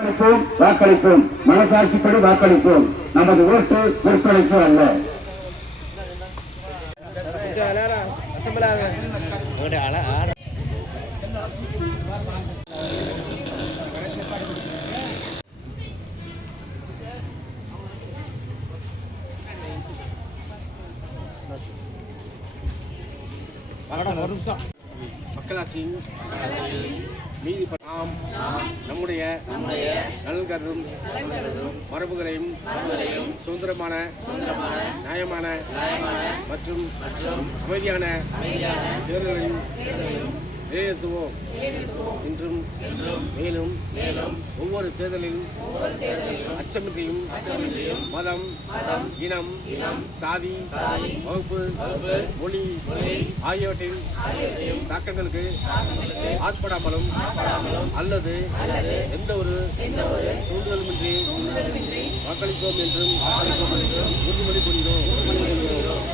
வாக்களிப்போம் வாக்களிப்போம். மனசாட்சிப்படி வாக்களிப்போம். நமது ஓட்டு விற்பனைக்கு அல்ல. மக்களாட்சியின் மீதி நாம் நம்முடைய நலன் கருதும் மரபுகளையும் சுதந்திரமான நியாயமான மற்றும் அமைதியான தேர்தலையும் நிலைநிறுத்துவோம் இன்றும் மேலும் ஒவ்வொரு தேர்தலிலும் அச்சமின்றியும் மதம் இனம் சாதி வகுப்பு மொழி ஆகியவற்றின் தாக்கங்களுக்கு ஆட்படாமலும் அல்லது எந்த ஒரு தூண்டுதலுமின்றி வாக்களிப்போம் என்றும் உறுதிமொழி கூறுகிறோம்.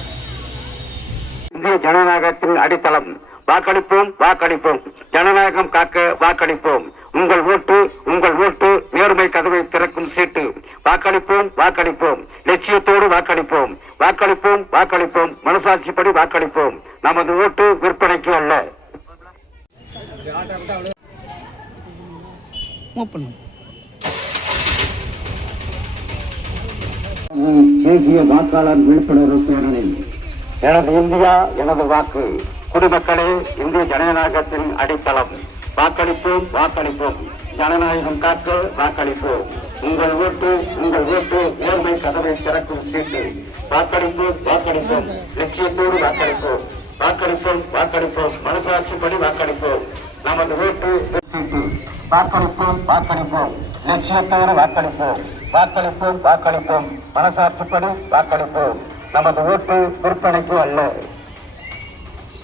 இந்திய ஜனநாயகத்தின் அடித்தளம் வாக்களிப்போம் வாக்களிப்போம். ஜனநாயகம் காக்க வாக்களிப்போம். உங்கள் ஓட்டு உங்கள் ஓட்டு நேர்மை கதவை திறக்கும் சீட்டு. வாக்களிப்போம் வாக்களிப்போம். லட்சியத்தோடு வாக்களிப்போம். வாக்களிப்போம் வாக்களிப்போம். மனசாட்சிப்படி வாக்களிப்போம். நமது ஓட்டு விற்பனைக்கு அல்ல. தேசிய வாக்காளர் விழிப்புணர்வு பேரணி எனது இந்தியா எனது வாக்கு. குடிமக்களே இந்திய ஜனநாயகத்தின் அடித்தளம். வாக்களிப்போம் வாக்களிப்போம். ஜனநாயகம் காக்க வாக்களிப்போம். உங்கள் ஓட்டு உங்கள் ஓட்டு நேர்மை கதவை திறக்கும் சீட்டு. வாக்களிப்போம் வாக்களிப்போம். லட்சியத்தோடு வாக்களிப்போம். வாக்களிப்போம் வாக்களிப்போம். மனசாட்சிப்படி வாக்களிப்போம். நமது ஓட்டு வாக்களிப்போம் வாக்களிப்போம். லட்சியத்தோடு வாக்களிப்போம். வாக்களிப்போம் வாக்களிப்போம். மனசாட்சிப்படி வாக்களிப்போம். நமது ஓட்டு விற்பனைக்கு அல்ல.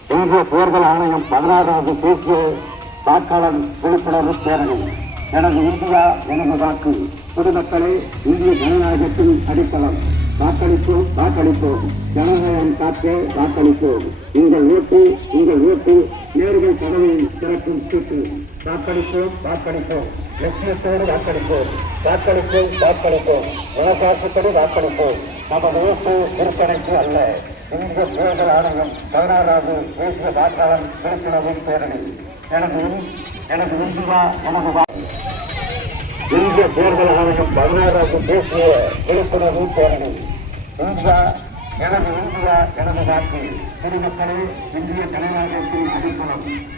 இந்திய தேர்தல் ஆணையம் பதினாறாவது தேசிய வாக்காளர் விழிப்புணர்வு பேரணி. எனது இந்தியா எனது வாக்கு. பொதுமக்களே இந்திய ஜனநாயகத்தின் அடித்தளம். வாக்களிப்போம் வாக்களிப்போம். ஜனநாயகம் காக்க வாக்களிப்போம். உங்கள் ஓட்டு உங்கள் ஓட்டு. நேர்கள் பதவியில் திறக்கும் சீட்டு. வாக்களிப்போம் வாக்களிப்போம். லட்சியத்தோடு வாக்களிப்போம். வாக்களிப்போம் வாக்களிப்போம். மனசாட்சித்தோடு வாக்களிப்போம். நமது ஓட்டு விற்பனைக்கு அல்ல. இந்திய தேர்தல் ஆணையம் பதினாறாவது தேசிய வாக்காளர் விழிப்புணர்வு பேரணி. எனது எனது இந்தியா எனது வா- இந்திய தேர்தல் ஆணையம் பதினாறாவது தேசிய விழிப்புணர்வு பேரணி. இந்தியா எனது இந்தியா எனது நாட்டு குடிமக்களே இந்திய ஜனநாயகத்தின் அடிப்படம்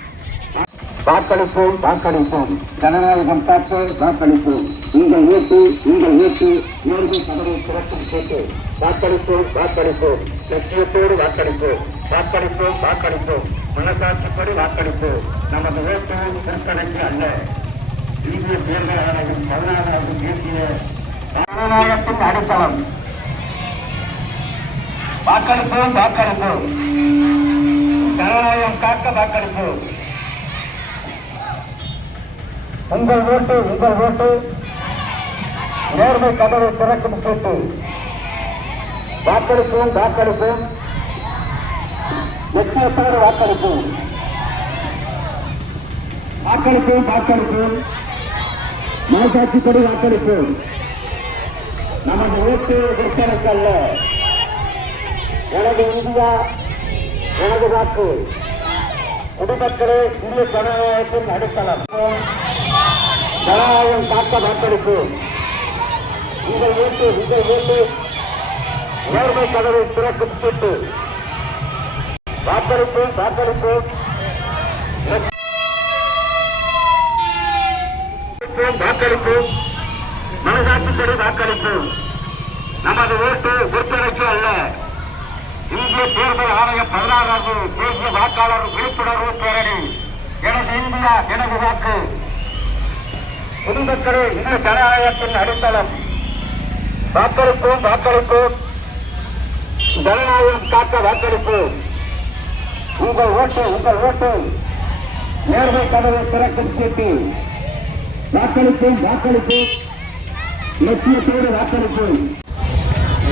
வாக்களிப்போம் வாக்களிப்போம். ஜனநாயகம் காக்க வாக்களிப்போம். உங்கள் ஓட்டு உங்கள் ஓட்டு நேர்மை கதவை திறக்கும் கேட்டு வாக்களிப்போம் வாக்களிப்போம். லட்சியத்தோடு வாக்களிப்போம். வாக்களிப்போம் வாக்களிப்போம். மனசாட்சிப்படி வாக்களிப்போம். நமது ஓட்டு விற்பனைக்கு அல்ல. இந்திய தேர்தல் ஆணையம் பதினாறாவது தேசிய ஜனநாயகத்தின் அடித்தளம். வாக்களிப்போம் வாக்களிப்போம். ஜனநாயகம் காக்க வாக்களிப்போம். உங்கள் ஓட்டு உங்கள் ஓட்டு. நேர்மை கதவை திறக்கும் சீட்டு. வாக்களிப்போம் வாக்களிப்போம். லட்சியத்தோடு வாக்களிப்போம். வாக்களிப்போம் வாக்களிப்போம். மனசாட்சிப்படி வாக்களிப்போம். நமது ஓட்டு விற்பனைக்கு அல்ல எனது இந்தியா எனது வாக்கு குடிமக்களே இந்திய ஜனநாயகத்தின் அடித்தளம். ஜனநாயகம் காக்க வாக்களிப்போம். உங்கள் வீட்டு உங்கள் வீட்டு. நேர்மை கதவை திறக்கும் சீட்டு வாக்களிப்பு வாக்களிப்பு. வாக்களிப்போம், வாக்களிப்போம் மனசாட்சிப்படி வாக்களிப்போம் நமது ஓட்டு ஒத்துழைப்பு அல்ல. இந்திய தேர்தல் ஆணையம் பதினாறாவது தேசிய வாக்காளர் விழிப்புணர்வு பேரணி. எனது இந்தியா எனது வாக்கு. பொதுமக்களே இந்திய ஜனநாயகத்தின் அடித்தளம். வாக்களிப்போம் வாக்களிப்போம். ஜனநாயகம் காக்க வாக்களிப்போம். உங்கள் ஓட்டு உங்கள் ஓட்டு. நேர்மை கதவை திறக்கும் சீட்டு. வாக்களிப்போம் வாக்களிப்போம். லட்சியத்தோடு வாக்களிப்போம்.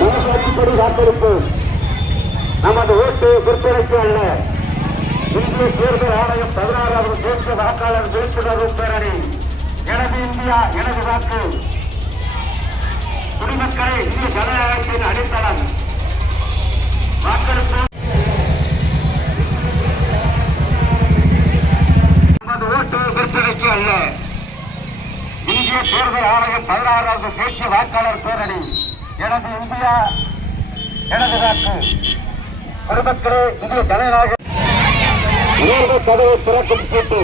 மனசாட்சிப்படி வாக்களிப்போம். நமது ஓட்டு விற்பனைக்கு அல்ல. இந்திய தேர்தல் ஆணையம் பதினாறாவது தேசிய வாக்காளர் விழிப்புணர்வு பேரணி. எனது இந்தியா எனது வாக்கு. பதினாறாவது தேசிய வாக்காளர் பேரணி. எனது இந்தியா எனது வாக்கு. குடும்பத்திலே இந்திய தலைவராக உயர்வு கதவை திறக்கும் கூட்டு.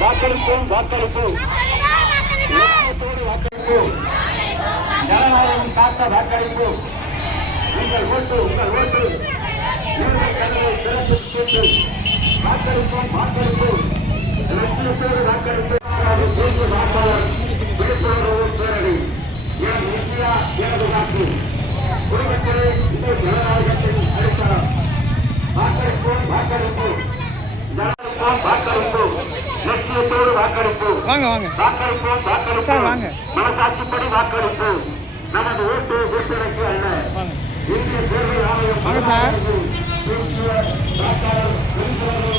வாக்களிப்போம் வாக்களிப்போம் லட்சியத்தோடு வாக்களிப்போம் ஜனநாயகம் காத்த வாக்களிப்போம் உங்கள் ஓட்டு உங்கள் ஓட்டு. உயர்வு கதவை திறக்கும் கூட்டு. வாக்களிப்போம் வாக்களிப்போம் வாக்களிப்போம் வாக்காளர். வாக்காளர் விழிப்புணர்வு பேரணி என் இந்தியா எனது வாக்கு குடிமக்களே இந்திய ஜனநாயகத்தின் அடித்தளம் வாக்களிப்போம் வாக்களிப்போம் ஜனநாயகம் வாக்களிப்போம் லட்சியத்தோடு வாக்களிப்போம் வாங்க வாங்க வாக்களிப்போம் வாக்களிப்போம் சார், வாங்க. மனசாட்சிப்படி வாக்களிப்போம் நமது ஓட்டு விற்பனைக்கு அல்ல இந்திய தேர்தல் ஆணையம் வாங்க சார். தேசிய வாக்காளர் விழிப்புணர்வு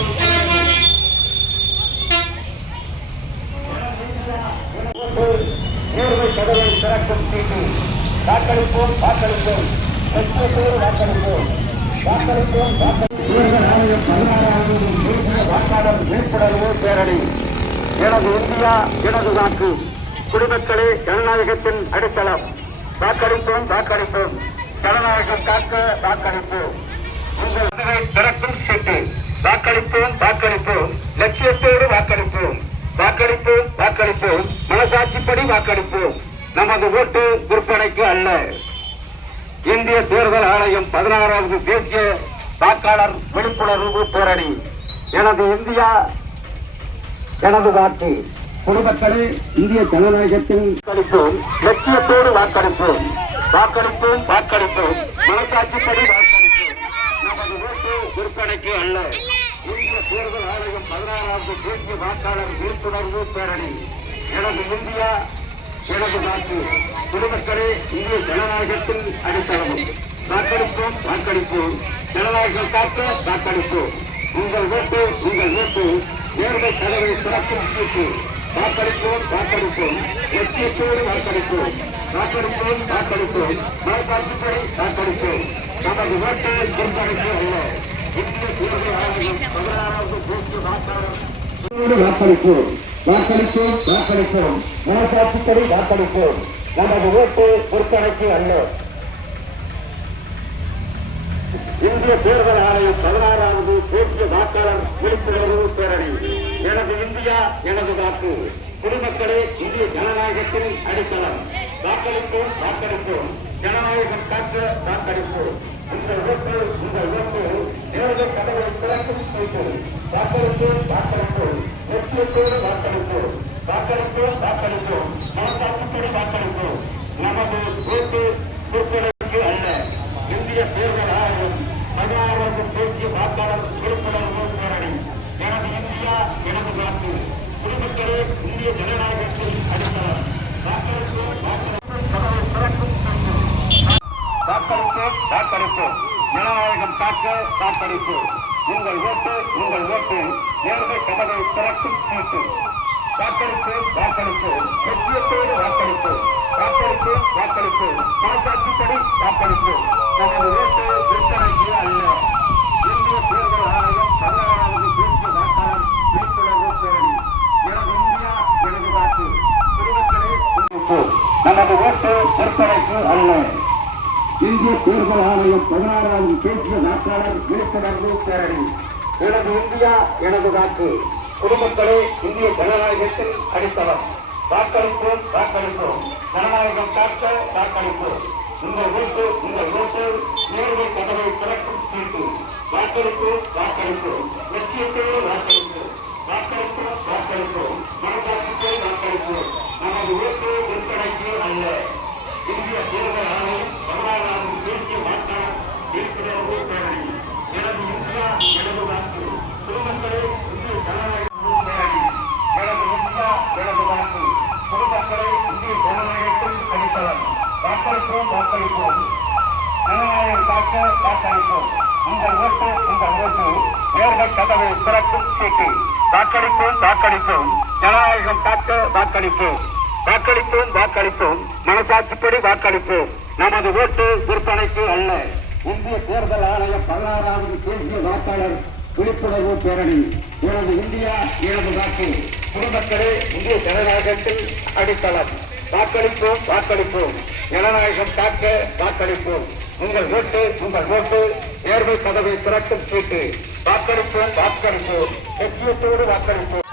நேர்மை கதவை திறக்கும் சீட்டு வாக்களிப்போம் வாக்களிப்போம். லட்சியத்தோடு வாக்களிப்போம். வாக்களிப்போம் தேர்தல் ஆணையம் பதினாறாவது தேசிய வாக்காளர் விழிப்புணர்வு பேரணி. எனது இந்தியா எனது வாக்கு குடிமக்களே ஜனநாயகத்தின் அடித்தளம். வாக்களிப்போம் வாக்களிப்போம். ஜனநாயகம் காக்க வாக்களிப்போம். உங்கள் கதவை திறக்கும் சீட்டு. வாக்களிப்போம் வாக்களிப்போம். லட்சியத்தோடு வாக்களிப்போம். வாக்களிப்போம் வாக்களிப்போம். மனசாட்சிப்படி வாக்களிப்போம். நமது ஓட்டு விற்பனைக்கு அல்ல. இந்திய தேர்தல் ஆணையம் பதினாறாவது தேசிய வாக்காளர் விழிப்புணர்வு பேரணி. எனது இந்தியா எனது வாக்கு பொதுமக்களே இந்திய ஜனநாயகத்தின் வாக்களிப்போம் லட்சியத்தோடு வாக்களிப்போம். வாக்களிப்போம் வாக்களிப்போம். மனசாட்சிப்படி வாக்களிப்போம். நமது ஓட்டு விற்பனைக்கு அல்ல. இந்திய தேர்தல் ஆணையம் பதினாறாவது தேசிய வாக்காளர் விழிப்புணர்வு பேரணி. எனது இந்தியா சிறப்பு வாக்கு பொதுமக்களே இந்திய ஜனநாயகத்தின் அடித்தளமும் வாக்களிப்போம் வாக்களிப்போம். ஜனநாயகம் காக்க வாக்களிப்போம். உங்கள் ஓட்டு உங்கள் ஓட்டு. நேர்மை கதவை திறக்கும் சீட்டு வாக்களிப்போம் வாக்களிப்போம். லட்சியத்தோடு வாக்களிப்போம். வாக்களிப்போம் வாக்களிப்போம். மனசாட்சிப்படி வாக்களிப்போம். நமது ஓட்டை விற்பனைக்கு அல்ல. இந்திய தேர்தல் ஆணையம் பதினாறாவது தேசிய வாக்காளர். வாக்களிப்போம். வாக்களிப்போம் வாக்களிப்போம். மனசாட்சிப்படி வாக்களிப்போம். நமது ஓட்டு விற்பனைக்கு அல்ல. இந்திய தேர்தல் ஆணையம் பதினாறாவது தேசிய வாக்காளர் விழிப்புணர்வு பேரணி. எனது இந்தியா எனது வாக்கு. குடிமக்களே இந்திய ஜனநாயகத்தின் அடித்தளம். வாக்களிப்போம் வாக்களிப்போம். ஜனநாயகம் காக்க வாக்களிப்போம். இந்த ஓட்டு இந்த ஓட்டு. நேரடி கதவை திறக்கும் வாக்களிப்போம் வாக்களிப்போம். லட்சியத்தோடு வாக்களிப்போம் வாக்களிப்போம் வாக்களிப்போம் மனசாட்சிப்படி வாக்களிப்போம் நமது ஓட்டு விற்பனைக்கு அல்ல இந்திய தேர்தல் ஆணையம் பதினாறாவது தேசிய வாக்காளர் விழிப்புணர்வு பேரணி எனது இந்தியா எனது வாக்கு குடிமக்களே இந்திய ஜனநாயகத்தில் அடித்தளம் வாக்களிப்போம் வாக்களிப்போம் கதவை திறக்கும் வாக்களிப்போம் வாக்களிப்போம் ஜனநாயகம் காக்க வாக்களிப்போம் உங்கள் ஓட்டு உங்கள் ஓட்டு நேர்மை கதவை திறக்கும் சீட்டு வாக்களிப்போம் வாக்களிப்போம் லட்சியத்தோடு வாக்களிப்போம் வாக்களிப்போம் வாக்களிப்போம் மனசாட்சிப்படி வாக்களிப்போம் நமது ஓட்டு விற்பனைக்கு அல்ல. இந்திய தேர்தல் ஆணையம் பதினாறாவது தேசிய வாக்காளர் விழிப்புணர்வு பேரணி. எனது இந்தியா எனது வாக்கு குடிமக்களே நமது ஓட்டு விற்பனைக்கு அல்ல. இந்திய தேர்தல் ஆணையம் பதினாறாவது தேசிய வாக்காளர் விழிப்புணர்வு பேரணி. எனது இந்தியா எனது வாக்கு குடிமக்களே இந்திய ஜனநாயகத்தில் அடித்தளம் வாக்களிப்போம் வாக்களிப்போம் ஜனநாயகம் காக்க வாக்களிப்போம் உங்கள் ஓட்டு உங்கள் ஓட்டு நேர்மை கதவை திறக்கும் சீட்டு. வாக்களிப்பு வாக்களிப்பு. லட்சியத்தோடு வாக்களிப்பு. வாக்களிப்பு வாக்களிப்போம் மனசாட்சிக்கு வாக்களிப்பு. நமது ஓட்டு விற்பனைக்கு அல்ல இந்திய தேர்தல் ஆணையம் பதினாறாவது தேசிய வாக்காளர் விழிப்புணர்வு பேரணி எனது இந்தியா எனது வாக்கு குடிமக்களே இந்திய ஜனநாயக பேரணி எனது இந்தியா எனது வாக்கு குடிமக்களே இந்திய ஜனநாயகத்தின் அடித்தளம் வாக்களிப்போம் வாக்களிப்போம் ஜனநாயகம் காக்க வாக்களிப்போம் உங்கள் ஓட்டு உங்கள் ஓட்டு நேர்கள் கதவை திறக்கும் சீட்டு வாக்களிப்போம் வாக்களிப்போம். ஜனநாயகம் காக்க வாக்களிப்போம். வாக்களிப்போம் வாக்களிப்போம். மனசாட்சிப்படி வாக்களிப்போம். நமது ஓட்டு விற்பனைக்கு அல்ல. இந்திய தேர்தல் ஆணைய பதினாறாவது தேசிய வாக்காளர் விழிப்புணர்வு பேரணி. எனது இந்தியா எனது நாட்டு. குடிமக்களே இந்திய ஜனநாயகத்தில் அடித்தளம். வாக்களிப்போம் வாக்களிப்போம். ஜனநாயகம் காக்க வாக்களிப்போம். உங்கள் ஓட்டு உங்கள் ஓட்டு தேர்வு பதவி திறக்கும் சீட்டு. வாக்களிப்போம் வாக்களிப்போம் லட்சியத்தோடு வாக்களிப்போம்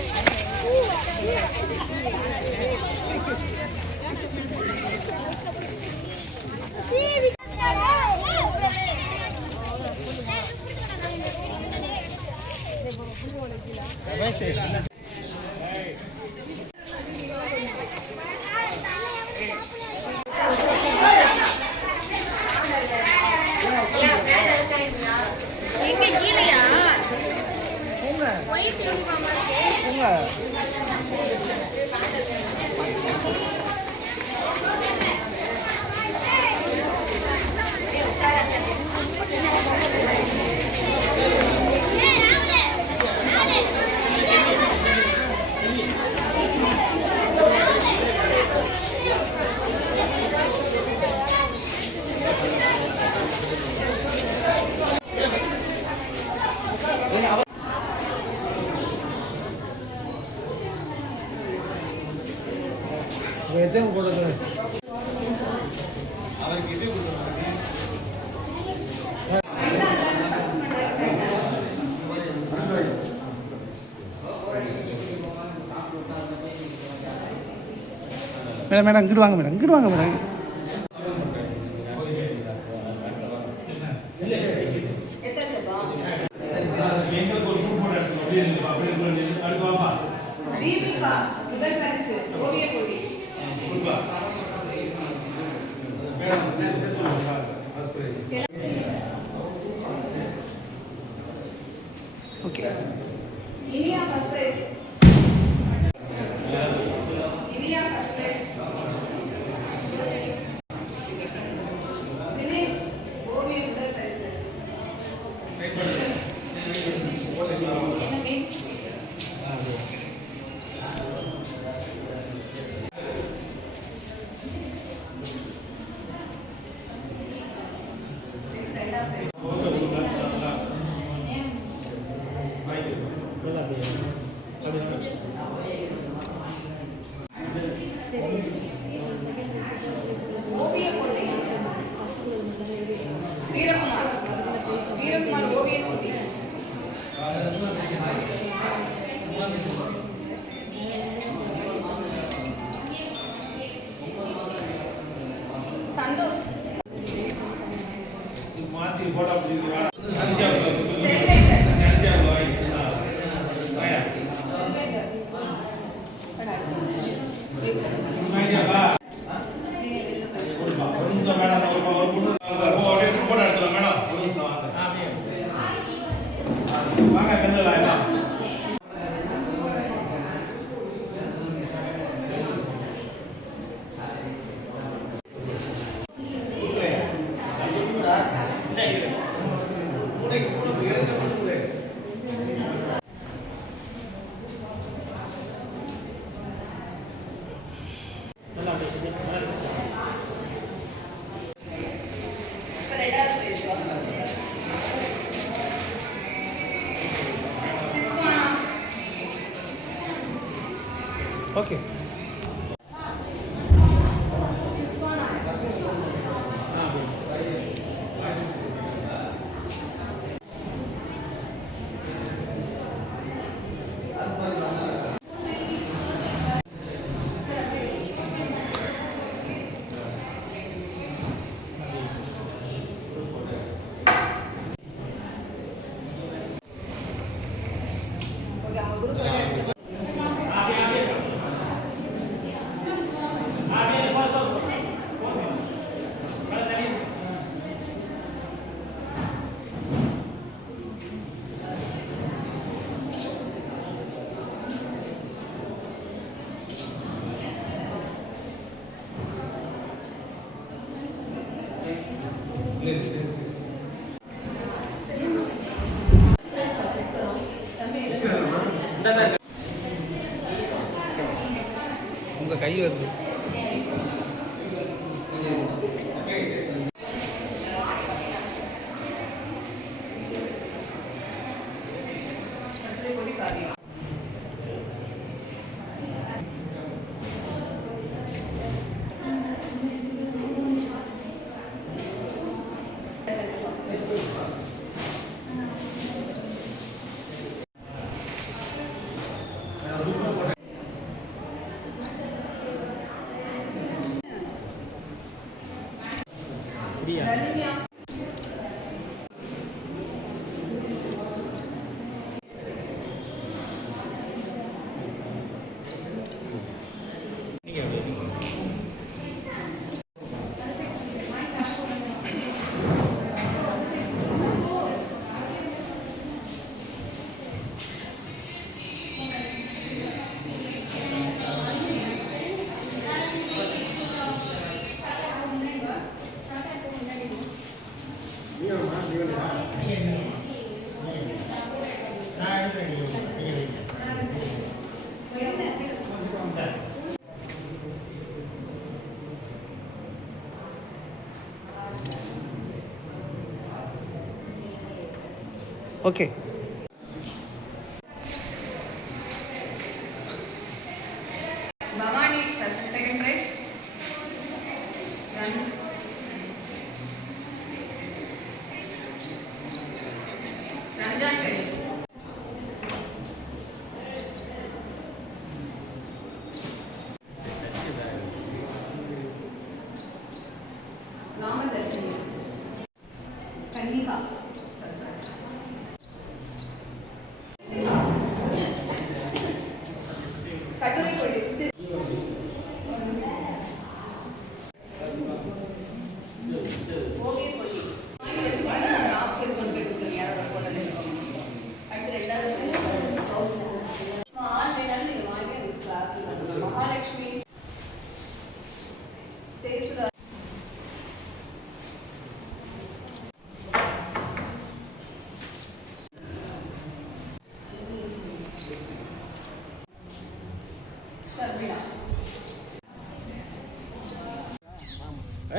எங்க மேடம் மேடம் இங்கிட்டு வாங்க மேடம் இங்கிட்டு வாங்க madam. Okay Iniya first prize okay சிஸ்வானா okay அவங்க குரூப் Về 觉来那边 Okay.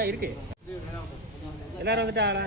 இருக்கு. இருக்குது எல்லாரும் வந்துட்டாங்களா?